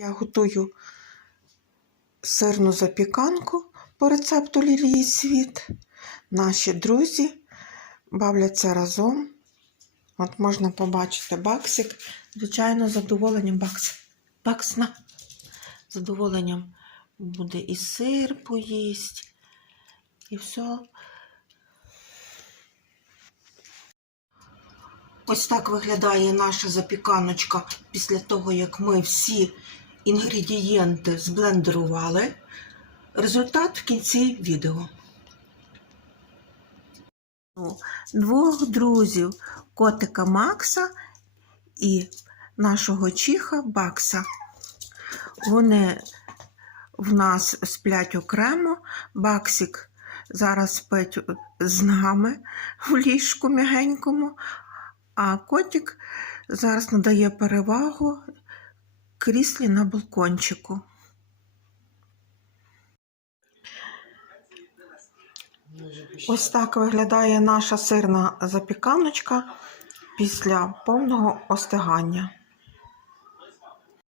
Я готую сирну запіканку по рецепту Лілії Світ. Наші друзі бавляться разом. От можна побачити баксик. Звичайно, з задоволенням бакс. Бакс на. З задоволенням буде і сир поїсть, і все. Ось так виглядає наша запіканочка після того, як ми всі інгредієнти зблендерували. Результат в кінці відео. Двох друзів котика Макса і нашого чиха Бакса. Вони в нас сплять окремо. Баксик зараз спить з нами в ліжку м'ягенькому, а котик зараз надає перевагу кріслі на балкончику. Ось так виглядає наша сирна запіканочка після повного остигання.